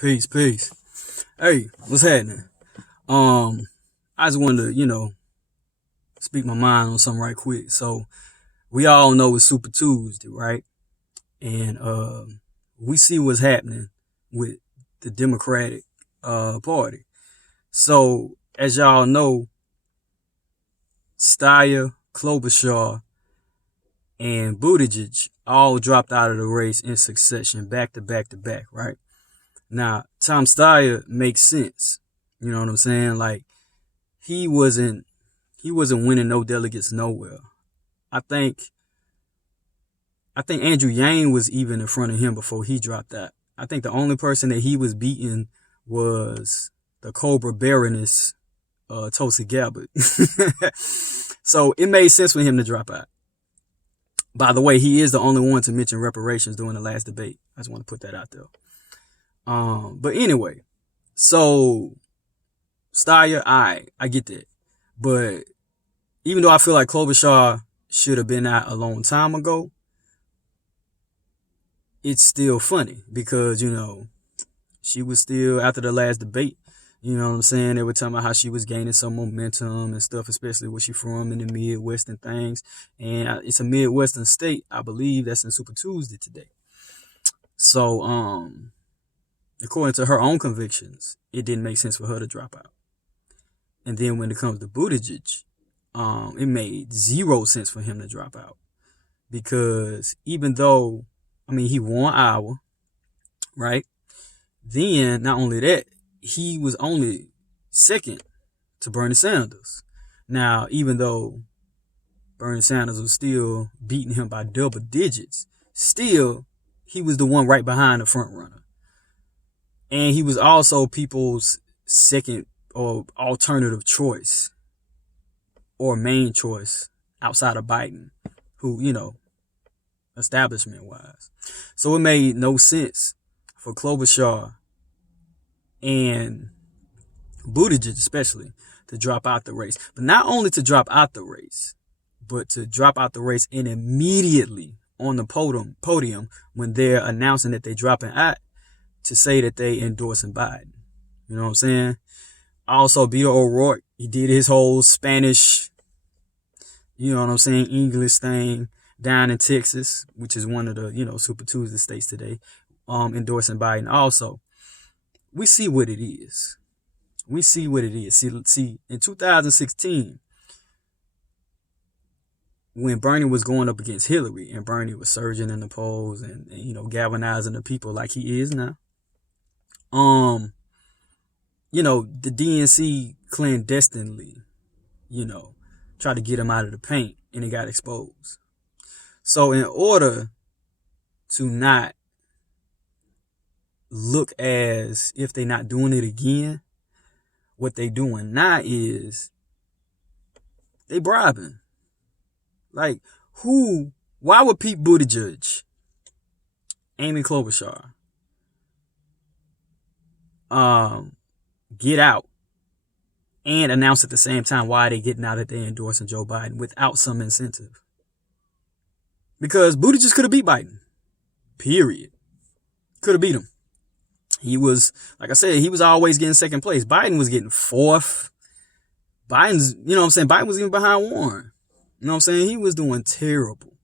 Peace, peace. Hey, what's happening? I just wanted to, speak my mind on something right quick. So we all know it's Super Tuesday, right? And we see what's happening with the Democratic Party. So as y'all know, Steyer, Klobuchar, and Buttigieg all dropped out of the race in succession, back to back to back, right? Now, Tom Steyer makes sense. You know what I'm saying? Like he wasn't winning no delegates nowhere. I think I think Andrew Yang was even in front of him before he dropped out. I think the only person that he was beating was the Cobra Baroness, Tulsi Gabbard. So it made sense for him to drop out. By the way, he is the only one to mention reparations during the last debate. I just want to put that out there. But anyway, so Steyer, I get that. But even though I feel like Klobuchar should have been out a long time ago, it's still funny because, she was still, after the last debate, you know what I'm saying? They were talking about how she was gaining some momentum and stuff, especially where she from in the Midwest and things. And it's a Midwestern state, I believe, that's in Super Tuesday today. So, according to her own convictions, it didn't make sense for her to drop out. And then when it comes to Buttigieg, it made zero sense for him to drop out. Because even though, he won Iowa, right? Then, not only that, he was only second to Bernie Sanders. Now, even though Bernie Sanders was still beating him by double digits, still, he was the one right behind the front runner. And he was also people's second or alternative choice or main choice outside of Biden, who, establishment wise. So it made no sense for Klobuchar and Buttigieg especially to drop out the race. But not only to drop out the race, but to drop out the race and immediately on the podium when they're announcing that they're dropping out to say that they endorsing Biden. You know what I'm saying? Also, Beto O'Rourke, he did his whole Spanish, English thing down in Texas, which is one of the, Super Tuesday states today, endorsing Biden. Also, we see what it is. We see what it is. See, in 2016, when Bernie was going up against Hillary and Bernie was surging in the polls and galvanizing the people like he is now, the DNC clandestinely, tried to get him out of the paint and it got exposed. So in order to not look as if they're not doing it again, what they doing now is they bribing. Like, why would Pete Buttigieg, Amy Klobuchar, get out and announce at the same time why they getting out that they endorsing Joe Biden without some incentive? Because Buttigieg could have beat Biden. Period. Could have beat him. He was, like I said, he was always getting second place. Biden was getting fourth. Biden was even behind Warren. You know what I'm saying? He was doing terrible.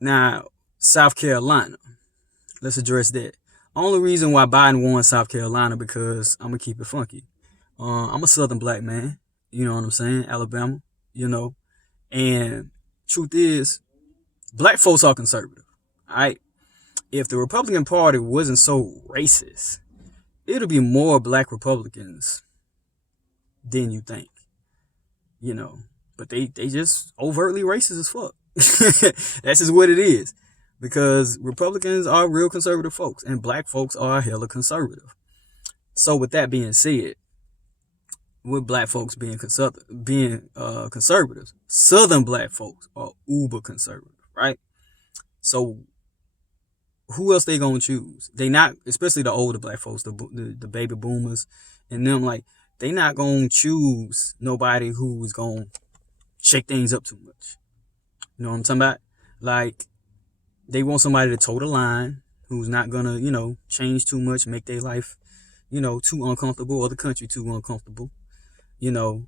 Now, South Carolina. Let's address that. Only reason why Biden won South Carolina because I'm going to keep it funky. I'm a Southern black man. You know what I'm saying? Alabama, And truth is, black folks are conservative. All right? If the Republican Party wasn't so racist, it'll be more black Republicans than you think. But they just overtly racist as fuck. That's just what it is. Because Republicans are real conservative folks and black folks are hella conservative. So with that being said, with black folks being conservatives, Southern black folks are uber conservative, right? So who else they gonna choose? They not, especially the older black folks, the baby boomers and them, like, they not gonna choose nobody who's gonna shake things up too much. You know what I'm talking about? Like, they want somebody to toe the line, who's not gonna, change too much, make their life, too uncomfortable, or the country too uncomfortable. You know,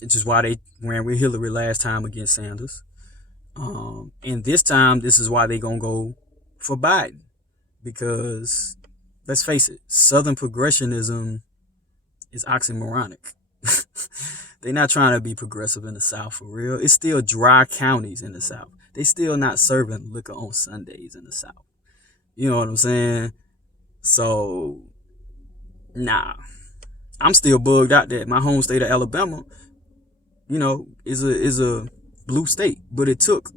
it's just why they ran with Hillary last time against Sanders. And this time, this is why they gonna go for Biden, because let's face it, Southern progressionism is oxymoronic. They're not trying to be progressive in the South for real. It's still dry counties in the South. They still not serving liquor on Sundays in the South. You know what I'm saying? So, nah. I'm still bugged out that my home state of Alabama, is a blue state. But it took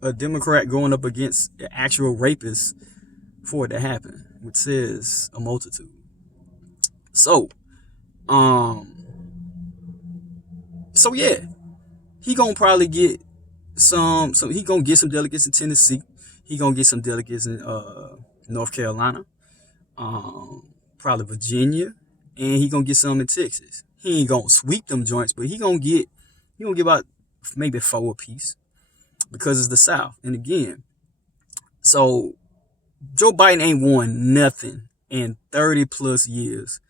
a Democrat going up against an actual rapist for it to happen, which says a multitude. So yeah, he gonna probably get he gonna get some delegates in Tennessee. He gonna get some delegates in North Carolina, probably Virginia, and he gonna get some in Texas. He ain't gonna sweep them joints, but he gonna get about maybe 4 apiece, because it's the South. And again, so Joe Biden ain't won nothing in 30 plus years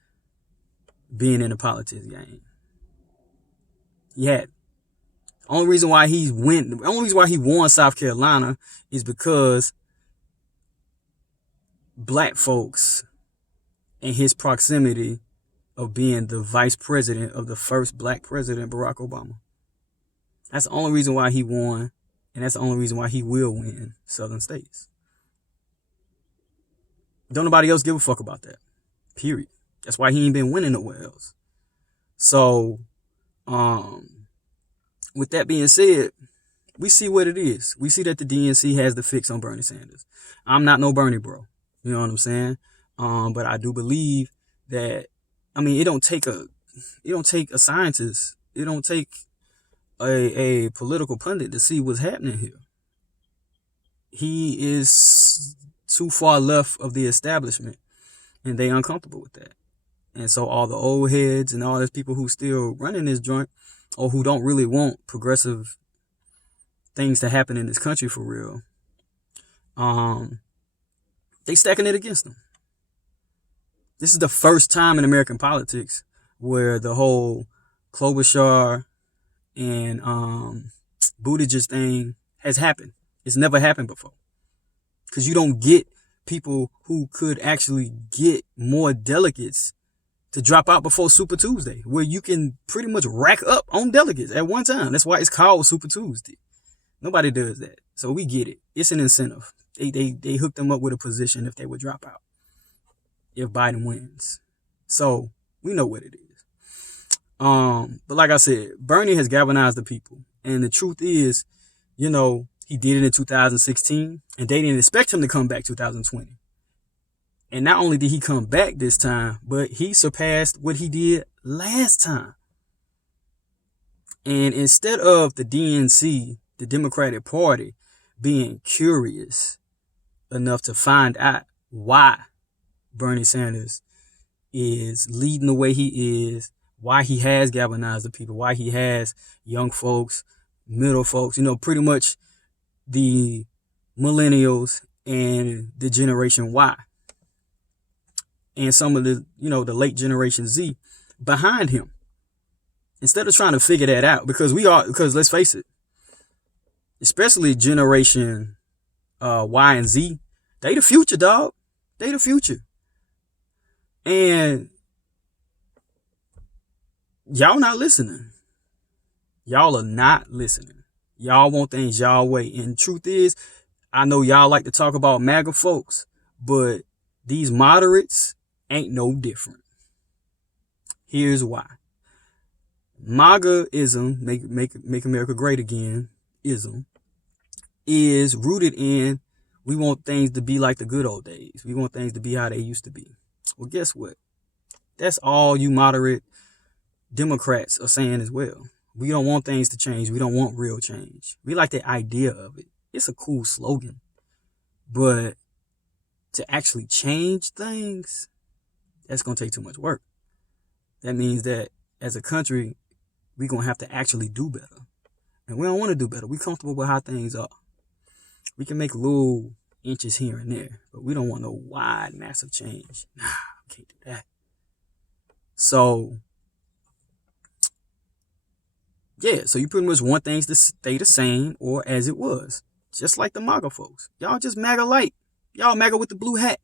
being in the politics game. He had. The only reason why he won South Carolina is because black folks and his proximity of being the vice president of the first black president, Barack Obama. That's the only reason why he won, and that's the only reason why he will win Southern states. Don't nobody else give a fuck about that. Period. That's why he ain't been winning nowhere else. So, with that being said, we see what it is. We see that the DNC has the fix on Bernie Sanders. I'm not no Bernie bro. You know what I'm saying? But I do believe that, it don't take a scientist. It don't take a political pundit to see what's happening here. He is too far left of the establishment, and they uncomfortable with that. And so all the old heads and all those people who still running this joint, or who don't really want progressive things to happen in this country for real, they stacking it against them. This is the first time in American politics where the whole Klobuchar and Buttigieg thing has happened. It's never happened before. Because you don't get people who could actually get more delegates to drop out before Super Tuesday, where you can pretty much rack up on delegates at one time. That's why it's called Super Tuesday. Nobody does that. So we get it. It's an incentive. They hooked them up with a position if they would drop out, if Biden wins. So we know what it is. But like I said, Bernie has galvanized the people. And the truth is, he did it in 2016, and they didn't expect him to come back 2020. And not only did he come back this time, but he surpassed what he did last time. And instead of the DNC, the Democratic Party, being curious enough to find out why Bernie Sanders is leading the way he is, why he has galvanized the people, why he has young folks, middle folks, pretty much the millennials and the Generation Y, and some of the, the late Generation Z behind him. Instead of trying to figure that out, because let's face it, especially Generation Y and Z, they the future, dog. They the future. And y'all not listening. Y'all are not listening. Y'all want things y'all way. And truth is, I know y'all like to talk about MAGA folks, but these moderates ain't no different. Here's why. MAGA-ism, make America great again, ism, is rooted in, we want things to be like the good old days. We want things to be how they used to be. Well, guess what? That's all you moderate Democrats are saying as well. We don't want things to change. We don't want real change. We like the idea of it. It's a cool slogan. But to actually change things, that's going to take too much work. That means that as a country, we're going to have to actually do better. And we don't want to do better. We're comfortable with how things are. We can make little inches here and there, but we don't want no wide, massive change. Nah, we can't do that. So, yeah, so you pretty much want things to stay the same or as it was. Just like the MAGA folks. Y'all just MAGA light. Y'all MAGA with the blue hat.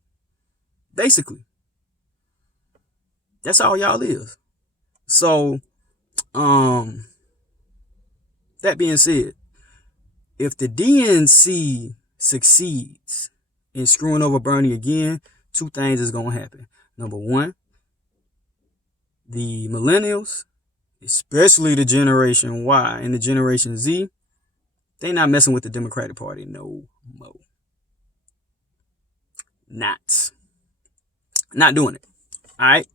Basically. That's all y'all is. So, that being said, if the DNC succeeds in screwing over Bernie again, two things is going to happen. Number one, the millennials, especially the Generation Y and the Generation Z, they not messing with the Democratic Party no more. Not doing it. All right.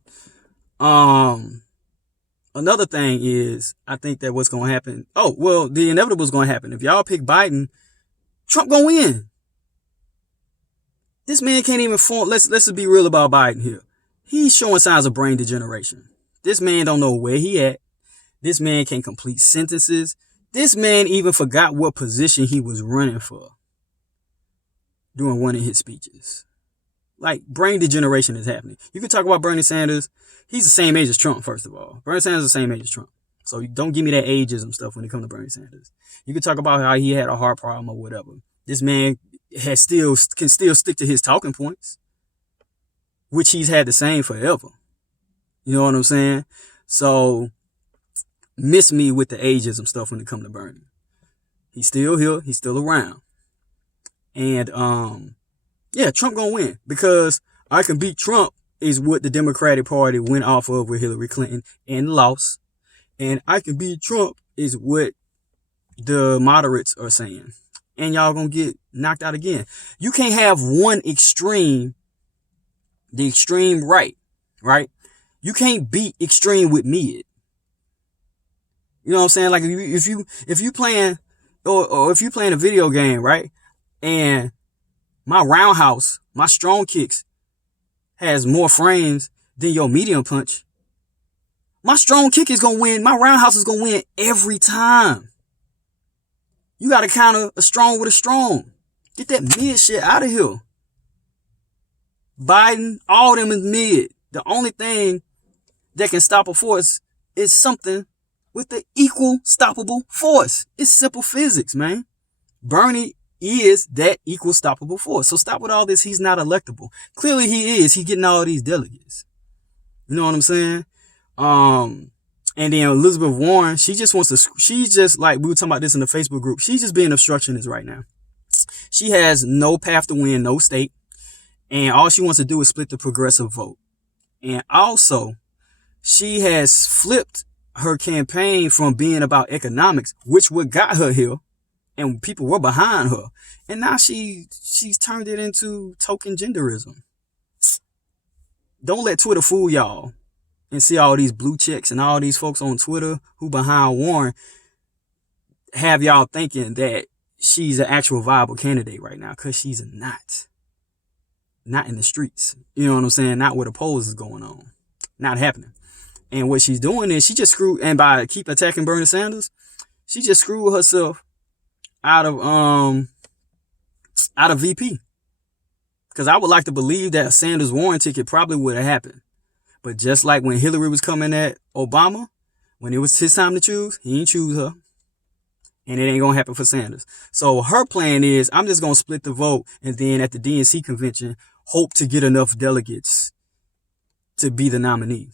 Another thing is, I think that what's going to happen. Oh, well, the inevitable is going to happen. If y'all pick Biden, Trump going to win. This man can't even form. Let's just be real about Biden here. He's showing signs of brain degeneration. This man don't know where he at. This man can't complete sentences. This man even forgot what position he was running for during one of his speeches. Like, brain degeneration is happening. You can talk about Bernie Sanders. He's the same age as Trump, first of all. Bernie Sanders is the same age as Trump. So don't give me that ageism stuff when it comes to Bernie Sanders. You can talk about how he had a heart problem or whatever. This man can still stick to his talking points, which he's had the same forever. You know what I'm saying? So miss me with the ageism stuff when it comes to Bernie. He's still here. He's still around. And, yeah, Trump gonna win because I can beat Trump is what the Democratic Party went off of with Hillary Clinton and lost. And I can beat Trump is what the moderates are saying. And y'all gonna get knocked out again. You can't have one extreme, the extreme right? You can't beat extreme with mid. You know what I'm saying? Like if you playing or if you playing a video game, right? And my roundhouse, my strong kicks has more frames than your medium punch. My strong kick is going to win. My roundhouse is going to win every time. You got to counter a strong with a strong. Get that mid shit out of here. Biden, all them is mid. The only thing that can stop a force is something with the equal stoppable force. It's simple physics, man. Bernie is that equal stoppable force. So stop with all this. He's not electable. Clearly he is. He's getting all these delegates. You know what I'm saying? And then Elizabeth Warren, she's just like, we were talking about this in the Facebook group. She's just being obstructionist right now. She has no path to win, no state. And all she wants to do is split the progressive vote. And also, she has flipped her campaign from being about economics, which what got her here, and people were behind her. And now she's turned it into token genderism. Don't let Twitter fool y'all and see all these blue checks and all these folks on Twitter who behind Warren have y'all thinking that she's an actual viable candidate right now, because she's not. Not in the streets. You know what I'm saying? Not where the polls is going on. Not happening. And what she's doing is she just screwed, and by keep attacking Bernie Sanders, she just screwed herself out of VP. Because I would like to believe that a Sanders Warren ticket probably would have happened. But just like when Hillary was coming at Obama, when it was his time to choose, he didn't choose her. And it ain't going to happen for Sanders. So her plan is, I'm just going to split the vote, and then at the DNC convention, hope to get enough delegates to be the nominee.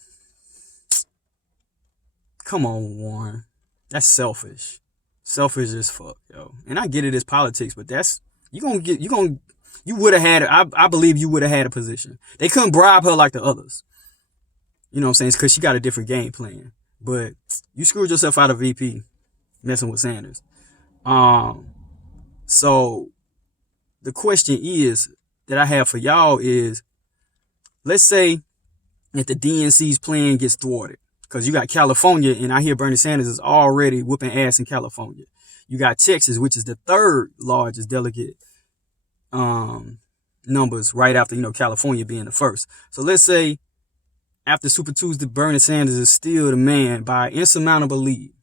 Come on, Warren. That's selfish. Selfish as fuck, yo. And I get it as politics, but you would have had, I believe you would have had a position. They couldn't bribe her like the others. You know what I'm saying? It's because she got a different game plan. But you screwed yourself out of VP messing with Sanders. So the question is that I have for y'all is, let's say that the DNC's plan gets thwarted, because you got California, and I hear Bernie Sanders is already whooping ass in California. You got Texas, which is the third largest delegate numbers, right after, California being the first. So let's say after Super Tuesday, Bernie Sanders is still the man by an insurmountable lead,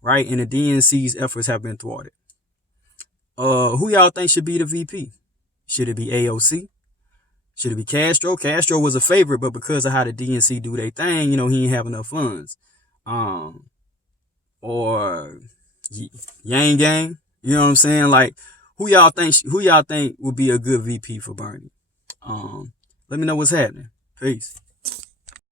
right? And the DNC's efforts have been thwarted. Who y'all think should be the VP? Should it be AOC? Should it be Castro? Castro was a favorite, but because of how the DNC do their thing, he didn't have enough funds. Or Yang Gang. You know what I'm saying? Like, who y'all think would be a good VP for Bernie? Let me know what's happening. Peace.